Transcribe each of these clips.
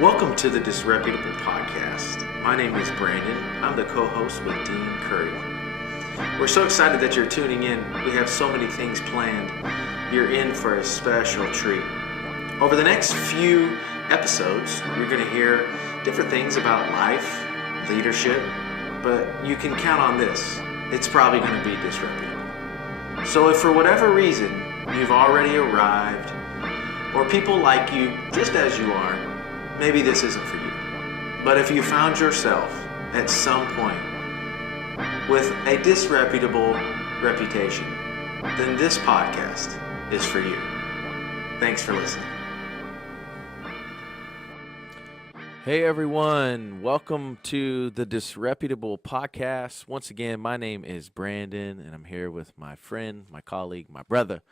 Welcome to the Disreputable podcast. My name is Brandon. I'm the co-host with Dean Curry. We're so excited that you're tuning in. We have so many things planned. You're in for a special treat. Over the next few episodes, you're going to hear different things about life, leadership, but you can count on this. It's probably going to be disreputable. So if for whatever reason you've already arrived, or people like you just as you are, maybe this isn't for you. But if you found yourself at some point with a disreputable reputation, then this podcast is for you. Thanks for listening. Hey everyone, welcome to the Disreputable podcast. Once again, my name is Brandon, and I'm here with my friend, my colleague, my brother,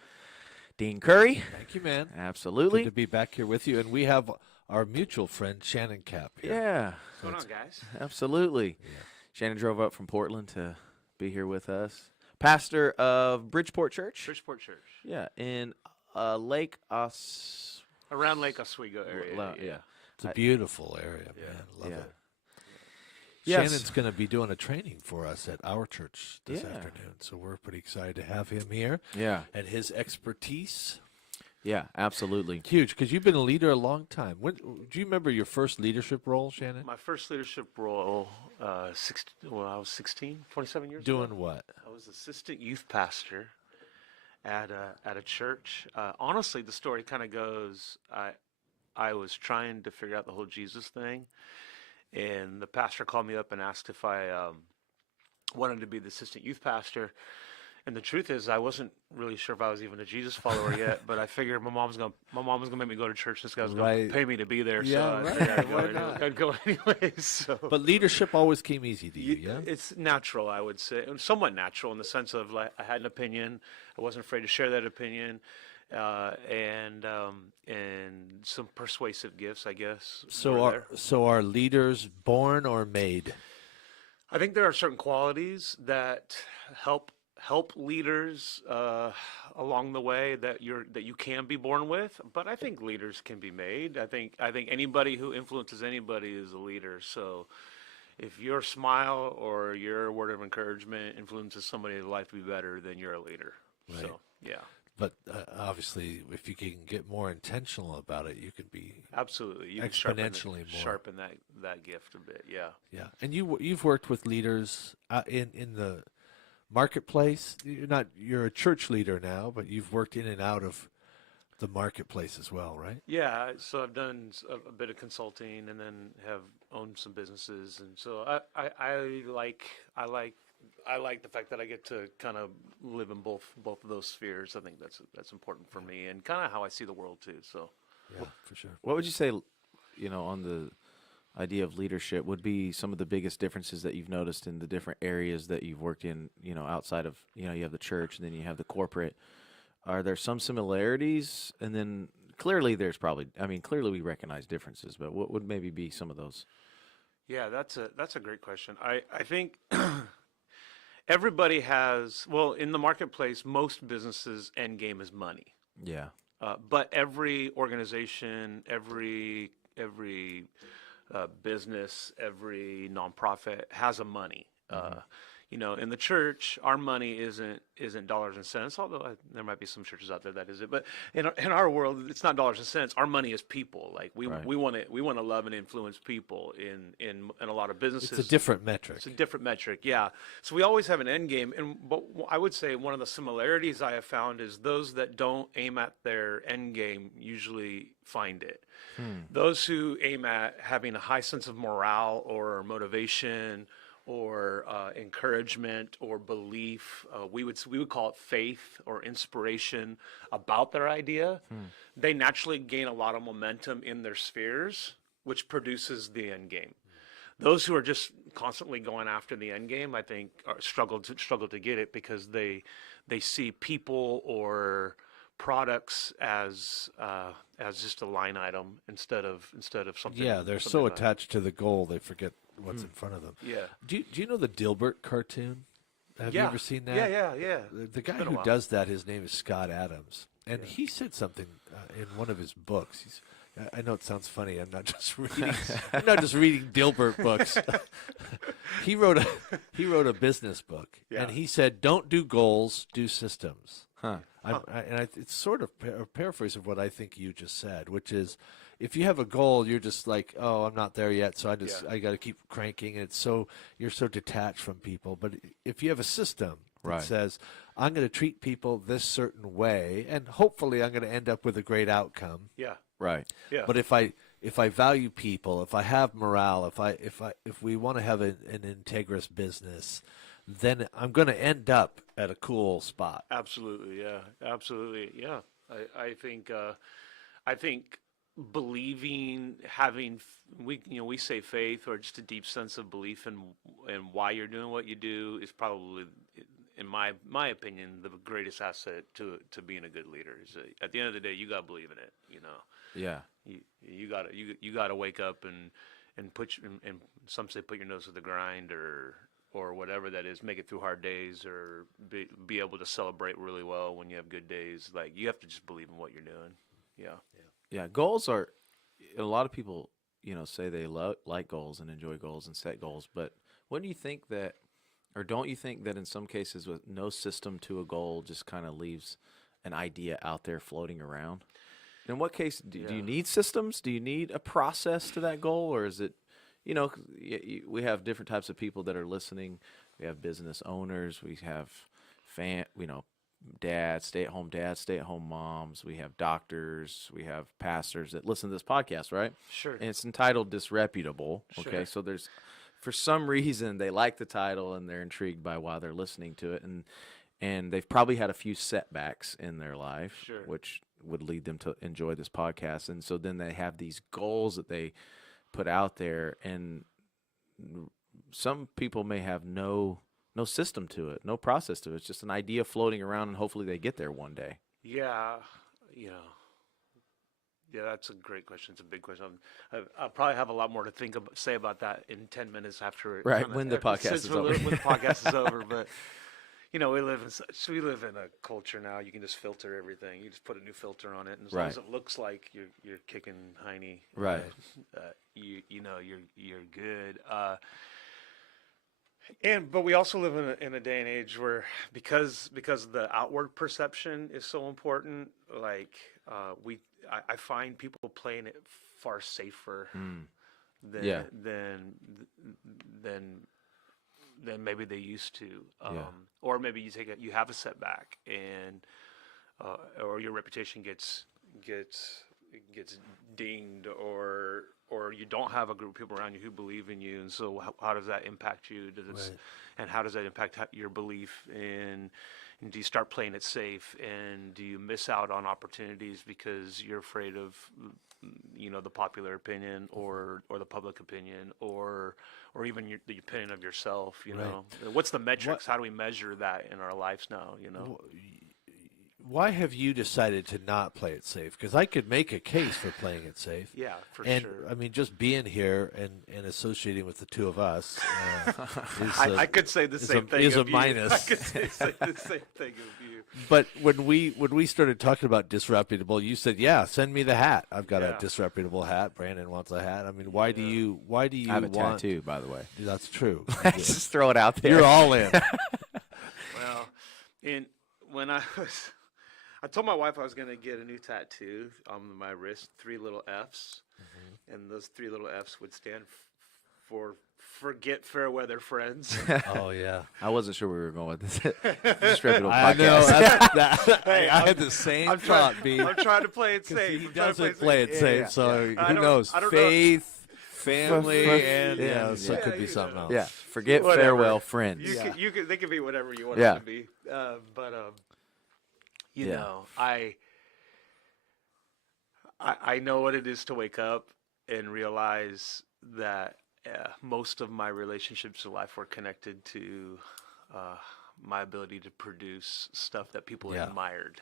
Dean Curry. Thank you, man. Absolutely. Good to be back here with you. And we have our mutual friend, Shannon Cap, here. Yeah. What's going on, guys? Absolutely. Yeah. Shannon drove up from Portland to be here with us. Pastor of Bridgeport Church. Bridgeport Church. Yeah, in Lake Around Lake Oswego area. Yeah. It's a beautiful area, man. Love it. Yes. Shannon's going to be doing a training for us at our church this afternoon, so we're pretty excited to have him here. Yeah. And his expertise. Yeah, absolutely. Huge, because you've been a leader a long time. Do you remember your first leadership role, Shannon? My first leadership role, I was 16, 27 years Doing ago. what? I was assistant youth pastor at a church. Honestly, the story kind of goes, I was trying to figure out the whole Jesus thing, and the pastor called me up and asked if I wanted to be the assistant youth pastor. And the truth is, I wasn't really sure if I was even a Jesus follower yet, but I figured my mom was gonna make me go to church. This guy was gonna pay me to be there, Yeah, so right. I'd go anyways. So. But leadership always came easy to you, yeah? It's natural, I would say, and somewhat natural in the sense of like I had an opinion. I wasn't afraid to share that opinion, and some persuasive gifts, I guess. So are leaders born or made? I think there are certain qualities that help leaders along the way that you can be born with, but I think leaders can be made. I think anybody who influences anybody is a leader. So if your smile or your word of encouragement influences somebody's life to be better, then you're a leader. Right. So yeah. But obviously, if you can get more intentional about it, you can be Absolutely. You exponentially can sharpen that gift a bit. Yeah. Yeah, and you've worked with leaders in the marketplace. You're a church leader now, but you've worked in and out of the marketplace as well, right? Yeah. So I've done a bit of consulting and then have owned some businesses, and so I like the fact that I get to kind of live in both of those spheres. I think that's important for me and kind of how I see the world too. So Yeah, for sure. What would you say, on the idea of leadership would be some of the biggest differences that you've noticed in the different areas that you've worked in, outside of, you have the church and then you have the corporate. Are there some similarities? And then clearly clearly we recognize differences, but what would maybe be some of those? yeah, that's a great question. I think everybody has, in the marketplace, most businesses' end game is money. Yeah. But every organization, every business, every nonprofit has a money. In the church, our money isn't dollars and cents, although there might be some churches out there that is it. But in our world, it's not dollars and cents. Our money is people. Like we want to love and influence people in a lot of businesses. It's a different metric. It's a different metric, yeah. So we always have an end game, but I would say one of the similarities I have found is those that don't aim at their end game usually find it. Those who aim at having a high sense of morale or motivation or encouragement or belief, we would call it faith or inspiration about their idea, they naturally gain a lot of momentum in their spheres, which produces the end game. Those who are just constantly going after the end game, I think, struggle to get it because they see people or products as just a line item instead of something. Yeah, they're something so about it. attached to the goal they forget what's in front of them. Yeah. Do you know the Dilbert cartoon? Have you ever seen that? Yeah. The guy who does that, his name is Scott Adams, and he said something in one of his books. I know it sounds funny. I'm not just reading. I'm not just reading Dilbert books. He wrote a business book, and he said, "Don't do goals, do systems." Huh. It's sort of a paraphrase of what I think you just said, which is, if you have a goal, you're just like, "Oh, I'm not there yet, so I got to keep cranking." And you're so detached from people. But if you have a system that says, "I'm going to treat people this certain way, and hopefully I'm going to end up with a great outcome." Yeah. Right. Yeah. But if I value people, if I have morale, if we want to have an integrous business, then I'm going to end up at a cool spot. Absolutely. Yeah. Absolutely. Yeah. I think believing, having, we say faith, or just a deep sense of belief in why you're doing what you do, is probably, in my opinion, the greatest asset to being a good leader. Is at the end of the day, you got to believe in it. Yeah. You got to wake up and and some say put your nose to the grind, or whatever that is, make it through hard days, or be able to celebrate really well when you have good days. Like, you have to just believe in what you're doing. Yeah. Yeah. Goals are, a lot of people, say they like goals and enjoy goals and set goals. But when do you think that, or don't you think that in some cases with no system to a goal just kind of leaves an idea out there floating around? In what case, do you need systems? Do you need a process to that goal? Or is it, we have different types of people that are listening. We have business owners. We have dads, stay-at-home moms. We have doctors. We have pastors that listen to this podcast, right? Sure. And it's entitled Disreputable. Okay. Sure. So for some reason, they like the title and they're intrigued by why they're listening to it. And they've probably had a few setbacks in their life, Sure. which would lead them to enjoy this podcast. And so then they have these goals that they put out there, and some people may have no system to it, no process to it. It's just an idea floating around, and hopefully they get there one day. Yeah. Yeah, that's a great question. It's a big question. I'll probably have a lot more to say about that in 10 minutes after. Right, when the podcast is over. When the podcast is over, but. We live in a culture now. You can just filter everything. You just put a new filter on it, and as long as it looks like you're kicking hiney, right? You're good. But we also live in a day and age where, because the outward perception is so important. Like, I find people playing it far safer than maybe they used to, or maybe you have a setback, and or your reputation gets dinged, or you don't have a group of people around you who believe in you, and so how does that impact you? And how does that impact your belief in? And do you start playing it safe, and do you miss out on opportunities because you're afraid of, the popular opinion or the public opinion, or even the opinion of yourself? What's the metrics? How do we measure that in our lives now? Why have you decided to not play it safe? Because I could make a case for playing it safe. Yeah, for and, sure. I mean, just being here and associating with the two of us I could say the same thing. Is a of you. minus. I could say the same thing of you. But when we started talking about Disreputable, you said, "Yeah, send me the hat. I've got a Disreputable hat. Brandon wants a hat." I mean, why do you I have a want tattoo, by the way. That's true. Just throw it out there. You're all in. Well, when I told my wife I was going to get a new tattoo on my wrist, 3 little F's, and those 3 little F's would stand for forget fair weather friends. Oh yeah, I wasn't sure we were going with this. Disreputable I podcast. know. Hey, I had the same thought, B. I'm trying to play it 'Cause safe. he I'm trying to doesn't play it safe, so I who don't- knows? I don't know. Faith, family, and Yeah, so it yeah, could be you something know. else. Yeah, forget Whatever. farewell friends. You can they can be whatever you want Yeah. them to be. But you Yeah. know, I know what it is to wake up and realize that most of my relationships in life were connected to my ability to produce stuff that people admired.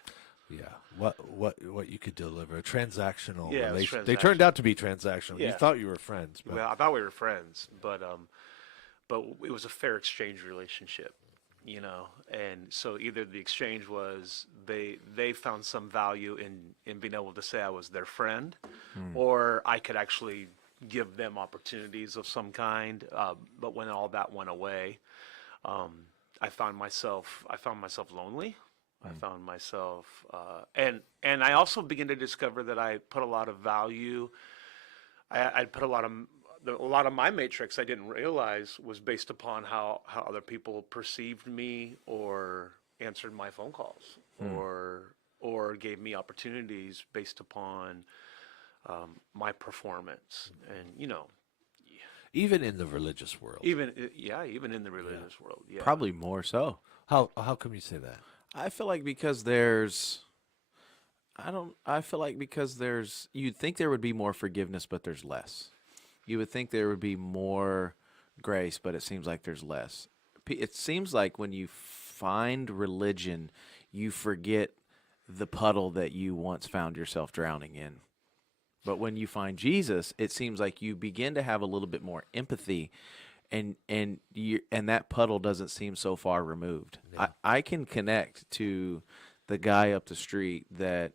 Yeah, what you could deliver, a transactional Yeah, it was relation. They turned out to be transactional. You Yeah. thought you were friends, but Well, I thought we were friends, but it was a fair exchange relationship. and so either the exchange was they found some value in being able to say I was their friend, or I could actually give them opportunities of some kind. But when all that went away, I found myself lonely. I found myself, and I also began to discover that I put a lot of value. I put a lot of my matrix I didn't realize was based upon how other people perceived me or answered my phone calls or gave me opportunities based upon my performance. And Even in the religious world. even in the religious world, yeah. Probably more so. How come you say that? I feel like because you'd think there would be more forgiveness, but there's less. You would think there would be more grace, but it seems like there's less. It seems like when you find religion, you forget the puddle that you once found yourself drowning in. But when you find Jesus, it seems like you begin to have a little bit more empathy, and that puddle doesn't seem so far removed. Yeah. I can connect to the guy up the street that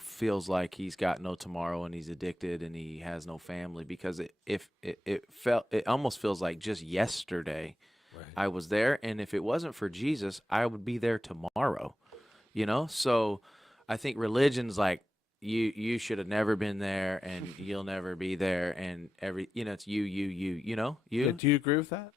feels like he's got no tomorrow and he's addicted and he has no family, because it almost feels like just yesterday I was there, and if it wasn't for Jesus, I would be there tomorrow. So I think religion's like, you should have never been there, and you'll never be there, and it's you. Yeah, do you agree with that?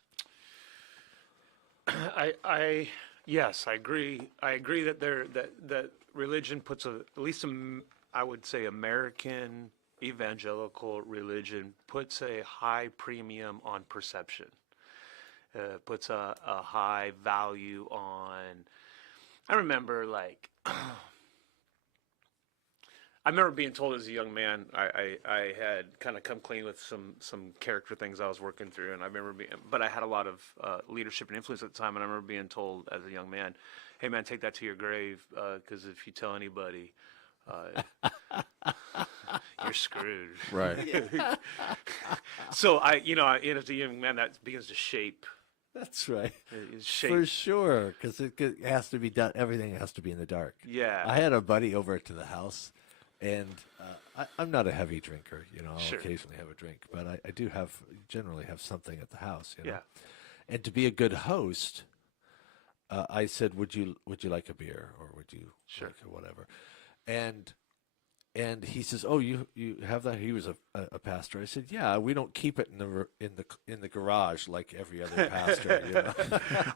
Yes, I agree. I agree that that religion puts I would say American evangelical religion puts a high premium on perception. Puts a high value on. I remember I remember being told as a young man, I had kind of come clean with some character things I was working through, and but I had a lot of leadership and influence at the time, and I remember being told as a young man, "Hey man, take that to your grave, because if you tell anybody, you're screwed." Right. So as a young man, that begins to shape. That's right. Shape. For sure, because it has to be done. Everything has to be in the dark. Yeah. I had a buddy over to the house, and I'm not a heavy drinker. I'll Sure. occasionally have a drink, but I do generally have something at the house. Yeah. And to be a good host, I said, "Would you like a beer, or would you Sure. like a whatever?" And he says, "Oh, you have that?" He was a pastor. I said, "Yeah, we don't keep it in the garage like every other pastor."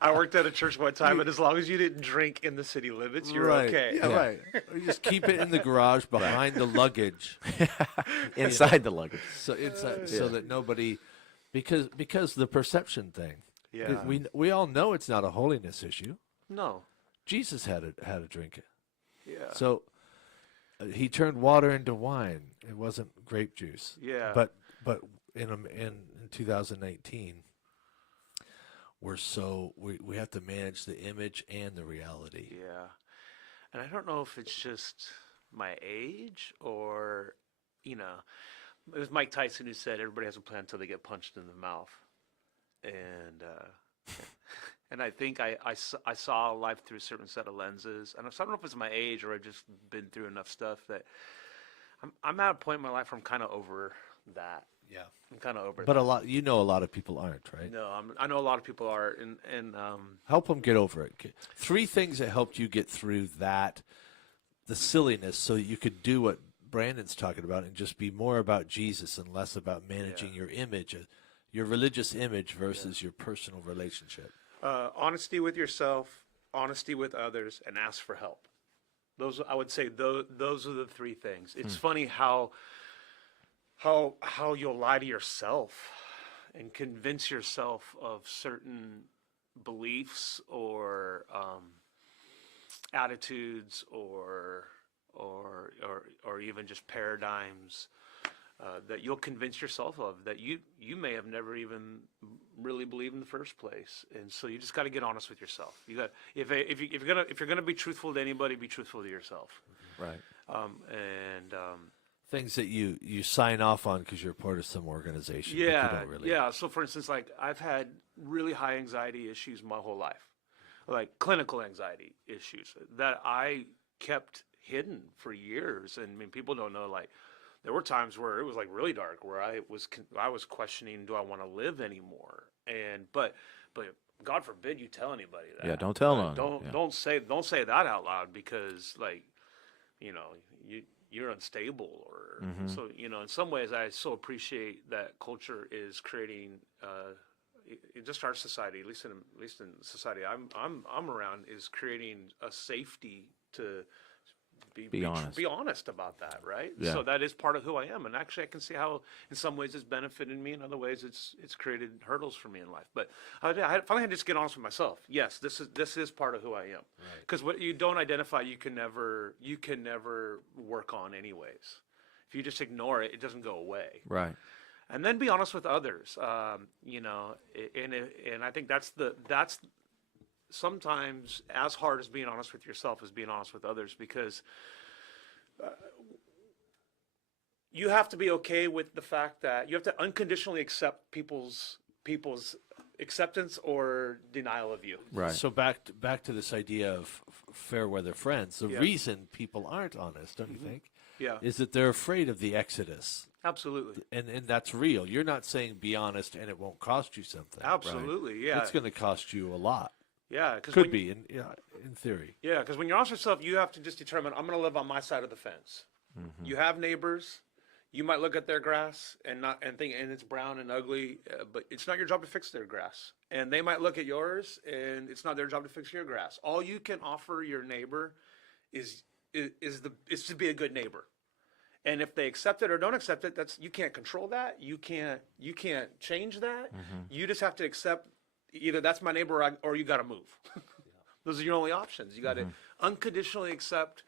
I worked at a church one time, and as long as you didn't drink in the city limits, you're Right. okay. Yeah, right. We just keep it in the garage behind the luggage, Inside the luggage. so that nobody, because the perception thing. Yeah. We all know it's not a holiness issue. No. Jesus had a drink. Yeah. So he turned water into wine. It wasn't grape juice. Yeah. But in 2019, we have to manage the image and the reality. Yeah. And I don't know if it's just my age or, it was Mike Tyson who said everybody has a plan until they get punched in the mouth. And and I think I saw life through a certain set of lenses. And so I don't know if it's my age or I've just been through enough stuff that I'm at a point in my life where I'm kind of over that. Yeah. I'm kind of over But that. a lot of people aren't, right? No, I know a lot of people are. And Help them get over it. 3 things that helped you get through the silliness, so that you could do what Brandon's talking about and just be more about Jesus and less about managing your image, your religious image versus your personal relationship. honesty with yourself, honesty with others, and ask for help. Those, I would say, those are the 3 things. It's funny how you'll lie to yourself and convince yourself of certain beliefs or attitudes or even just paradigms that you'll convince yourself of that you may have never even really believed in the first place. And so you just got to get honest with yourself. You got if you're gonna be truthful to anybody, be truthful to yourself. Right. Things that you sign off on because you're part of some organization. but you Yeah, don't really. yeah. So for instance, like I've had really high anxiety issues my whole life, like clinical anxiety issues that I kept hidden for years. And I mean, people don't know, like, there were times where it was like really dark, where I was questioning, do I want to live anymore? And but God forbid you tell anybody that. Yeah, don't tell Like, none. don't say that out loud, because, like, you're unstable, or so, in some ways I so appreciate that culture is creating just our society, at least in society I'm around, is creating a safety to be honest about that, right? Yeah. So that is part of who I am, and actually I can see how in some ways it's benefited me, in other ways it's created hurdles for me in life. But I finally had to just get honest with myself. Yes, this is part of who I am, because what you don't identify, you can never work on anyways. If you just ignore it, it doesn't go away. Right. And then be honest with others, and I think that's sometimes as hard as being honest with yourself is being honest with others, because you have to be okay with the fact that you have to unconditionally accept people's acceptance or denial of you. Right. So back to this idea of fair weather friends. The reason people aren't honest, don't you think? Yeah. Is that they're afraid of the exodus. Absolutely. And that's real. You're not saying be honest and it won't cost you something. Absolutely. Yeah. It's going to cost you a lot. Yeah. Could be in theory. Yeah, because when you're honest with yourself, you have to just determine, I'm going to live on my side of the fence. You have neighbors. You might look at their grass and think, and it's brown and ugly, but it's not your job to fix their grass. And they might look at yours, and it's not their job to fix your grass. All you can offer your neighbor is to be a good neighbor. And if they accept it or don't accept it, you can't control that. You can't change that. You just have to accept, either that's my neighbor or you got to move. Those are your only options. You got to unconditionally accept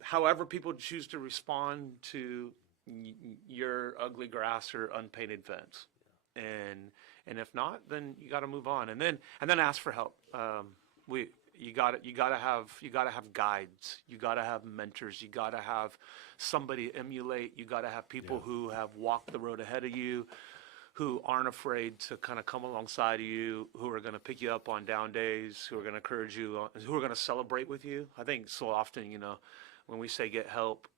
however people choose to respond to your ugly grass or unpainted fence. And if not, then you got to move on, and then ask for help. You got to have guides. You got to have mentors. You got to have somebody to emulate. You got to have people who have walked the road ahead of you, who aren't afraid to kind of come alongside of you, who are going to pick you up on down days, who are going to encourage you, who are going to celebrate with you. I think so often, when we say get help,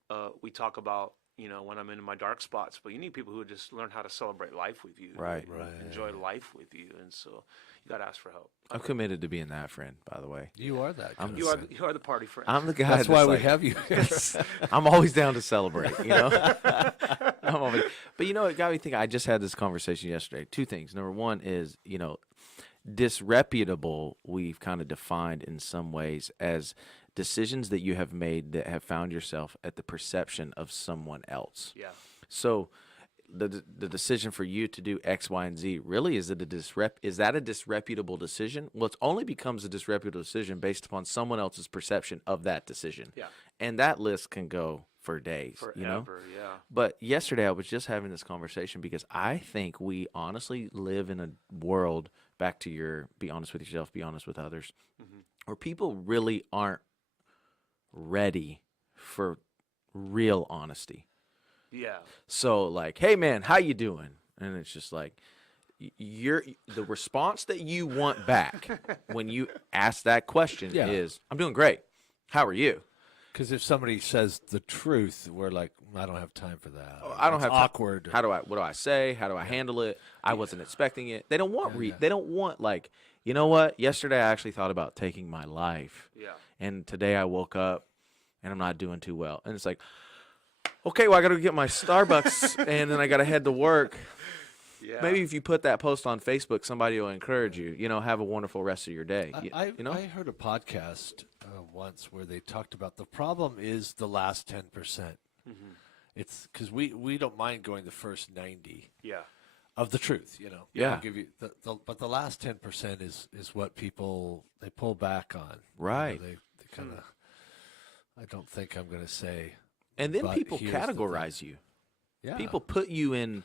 we talk about, when I'm in my dark spots, but you need people who just learn how to celebrate life with you. Right. Enjoy life with you. And so you got to ask for help. I'm committed to being that friend, by the way. You are that. You are the party friend. I'm the guy. That's why we have you here. I'm always down to celebrate, But it got me thinking. I just had this conversation yesterday. Two things. Number one is, disreputable, we've kind of defined in some ways as decisions that you have made that have found yourself at the perception of someone else. Yeah. So the decision for you to do X, Y, and Z, really, is that a disreputable decision? Well, it only becomes a disreputable decision based upon someone else's perception of that decision. Yeah. And that list can go for days. Forever, yeah. But yesterday I was just having this conversation because I think we honestly live in a world, back to your be honest with yourself, be honest with others, where people really aren't ready for real honesty. Yeah. So like, hey man, how you doing? And it's just like, the response that you want back when you ask that question is, I'm doing great. How are you? Because if somebody says the truth, we're like, I don't have time for that. I don't have awkward. What do I say? How do I handle it? I wasn't expecting it. They don't want they don't want, like, you know what? Yesterday I actually thought about taking my life. Yeah. And today I woke up and I'm not doing too well. And it's like, okay, well, I got to get my Starbucks and then I got to head to work. Yeah. Maybe if you put that post on Facebook, somebody will encourage you. Have a wonderful rest of your day. I heard a podcast once where they talked about the problem is the last 10%. It's because we don't mind going the first 90. Yeah. Of the truth, Yeah. I'll give you but the last 10% is what people they pull back on. Right. They kind of. I don't think I'm going to say. And then but people here's the categorize thing. you. Yeah. People put you in,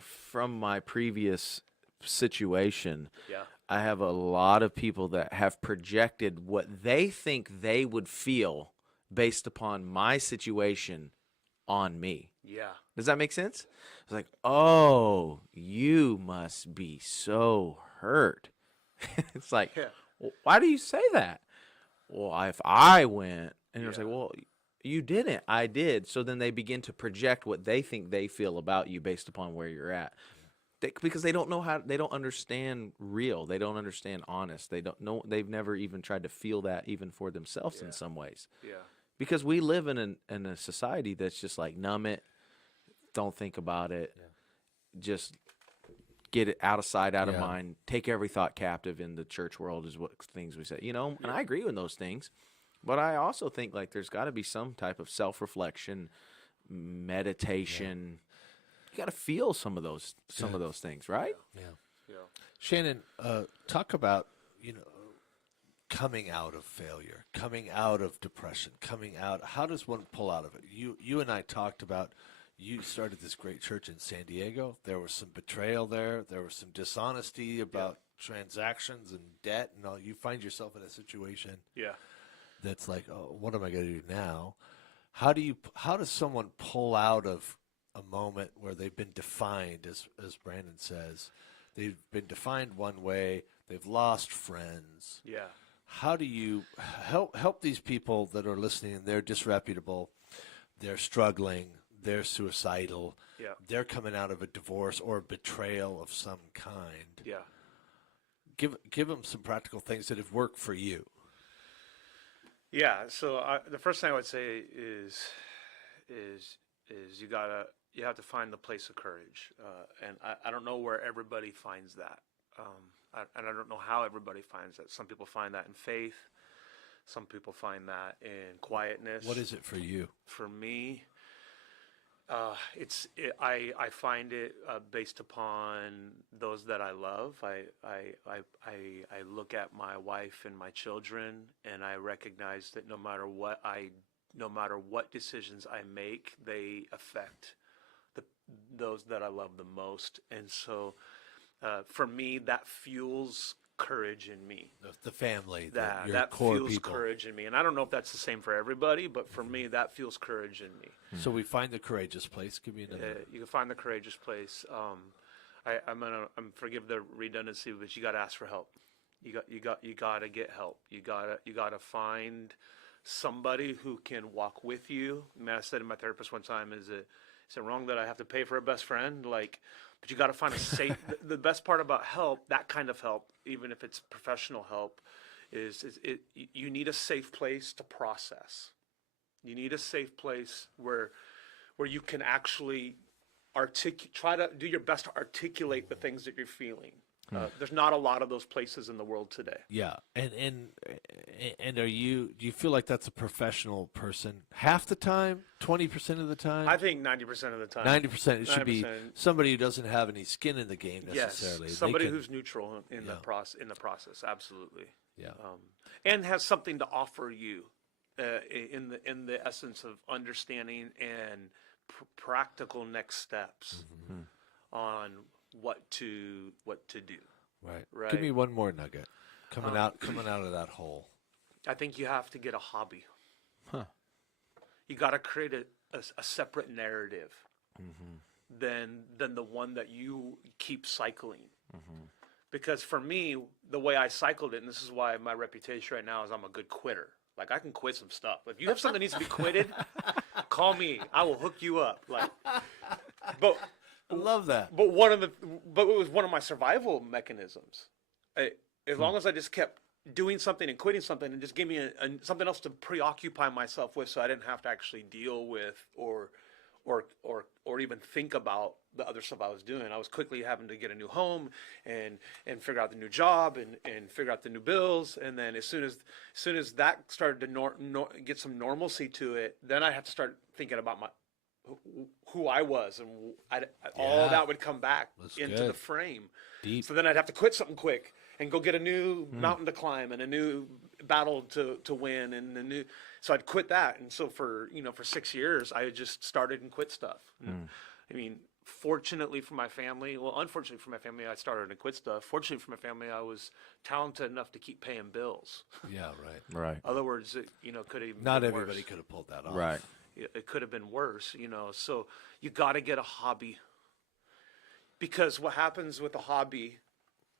from my previous situation. Yeah. I have a lot of people that have projected what they think they would feel based upon my situation on me. Yeah. Does that make sense? It's like, oh, you must be so hurt. It's like, Yeah. well, why do you say that? Well, if I went, and it's Yeah. like, well, you didn't. I did. So then they begin to project what they think they feel about you based upon where you're at. Because they don't know they don't understand real. They don't understand honest. They don't know. They've never even tried to feel that even for themselves in some ways. Yeah. Because we live in a society that's just like, numb it, don't think about it, just get it out of sight, out of mind, take every thought captive in the church world is what things we say, and I agree with those things, but I also think like there's got to be some type of self-reflection, meditation. You got to feel some of those things, right? Yeah. Yeah. Shannon, talk about, coming out of failure, coming out of depression, coming out. How does one pull out of it? You and I talked about, you started this great church in San Diego. There was some betrayal there. There was some dishonesty about transactions and debt and all. You find yourself in a situation that's like, oh, what am I going to do now? How does someone pull out of a moment where they've been defined, as Brandon says, they've been defined one way, they've lost friends. Yeah. How do you help these people that are listening and they're disreputable, they're struggling, they're suicidal, they're coming out of a divorce or betrayal of some kind? Yeah. Give them some practical things that have worked for you. Yeah. So the first thing I would say is you have to find the place of courage, and I don't know where everybody finds that. And I don't know how everybody finds that. Some people find that in faith. Some people find that in quietness. What is it for you? For me, I find it based upon those that I love. I look at my wife and my children, and I recognize that no matter what decisions I make, they affect those that I love the most. And so for me, that fuels courage in me. The family, that your core fuels people. courage in me. And I don't know if that's the same for everybody, but for me, that fuels courage in me. So we find the courageous place. Give me another. You can find the courageous place. I'm forgive the redundancy, but you got to ask for help. You got to get help. You got to find somebody who can walk with you. I mean, I said to my therapist one time, is it wrong that I have to pay for a best friend? But you got to find a safe. The best part about help, that kind of help, even if it's professional help, is you need a safe place to process. You need a safe place where you can actually try to do your best to articulate the things that you're feeling. There's not a lot of those places in the world today. Yeah, and do you feel like that's a professional person half the time, 20% of the time? I think 90% of the time. 90%. It should be somebody who doesn't have any skin in the game necessarily. Yes, somebody who's neutral in the process. Absolutely. Yeah, and has something to offer you in the essence of understanding and practical next steps on what to do. Right. Give me one more nugget. Coming out of that hole. I think you have to get a hobby. You got to create a separate narrative than the one that you keep cycling. Because for me, the way I cycled it, and this is why my reputation right now is I'm a good quitter. Like, I can quit some stuff. If you have something that needs to be quitted, call me. I will hook you up. But I love that. But it was one of my survival mechanisms. As long as I just kept doing something and quitting something, and just gave me something else to preoccupy myself with, so I didn't have to actually deal with or even think about the other stuff I was doing. I was quickly having to get a new home and figure out the new job and figure out the new bills. And then as soon as that started to get some normalcy to it, then I had to start thinking about who I was, and all that would come back into the frame. Deep. So then I'd have to quit something quick and go get a new mountain to climb and a new battle to win and so I'd quit that. And so for 6 years I just started and quit stuff. I mean, unfortunately for my family, I started and quit stuff. Fortunately for my family, I was talented enough to keep paying bills. Yeah, right. In other words, it could have not everybody could have pulled that off. Right. it could have been worse, you know. So you got to get a hobby, because what happens with a hobby,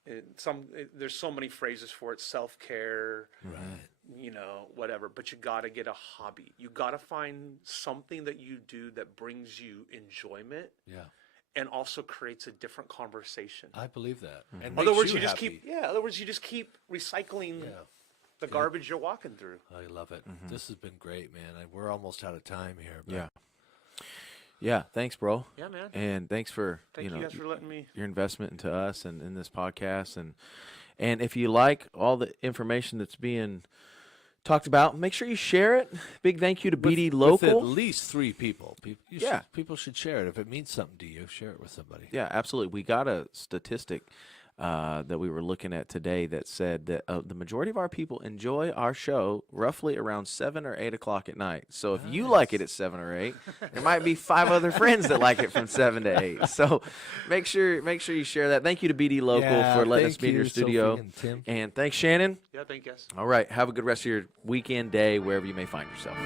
there's so many phrases for it, self-care, Right. you know, whatever, but you got to get a hobby. You got to find something that you do that brings you enjoyment Yeah. and also creates a different conversation. I believe that. And In other makes words, you just happy. keep recycling Yeah. the garbage you're walking through. I love it. This has been great, man. We're almost out of time here. But Yeah. Yeah. Thanks, bro. Yeah, man. And thanks for Thank you guys for letting me. your investment into us and in this podcast. And if you like all the information that's being talked about, make sure you share it. Big thank you to BD With Local. at least 3 people. People should share it. If it means something to you, share it with somebody. Yeah, absolutely. We got a statistic that we were looking at today that said that the majority of our people enjoy our show roughly around 7 or 8 o'clock at night. So if you like it at 7 or 8, there might be 5 other friends that like it from 7 to 8. So make sure you share that. Thank you to BD Local for letting us be in your studio. Sophie and Tim. And thanks, Shannon. Yeah, thank you guys. All right. Have a good rest of your weekend, day, wherever you may find yourself.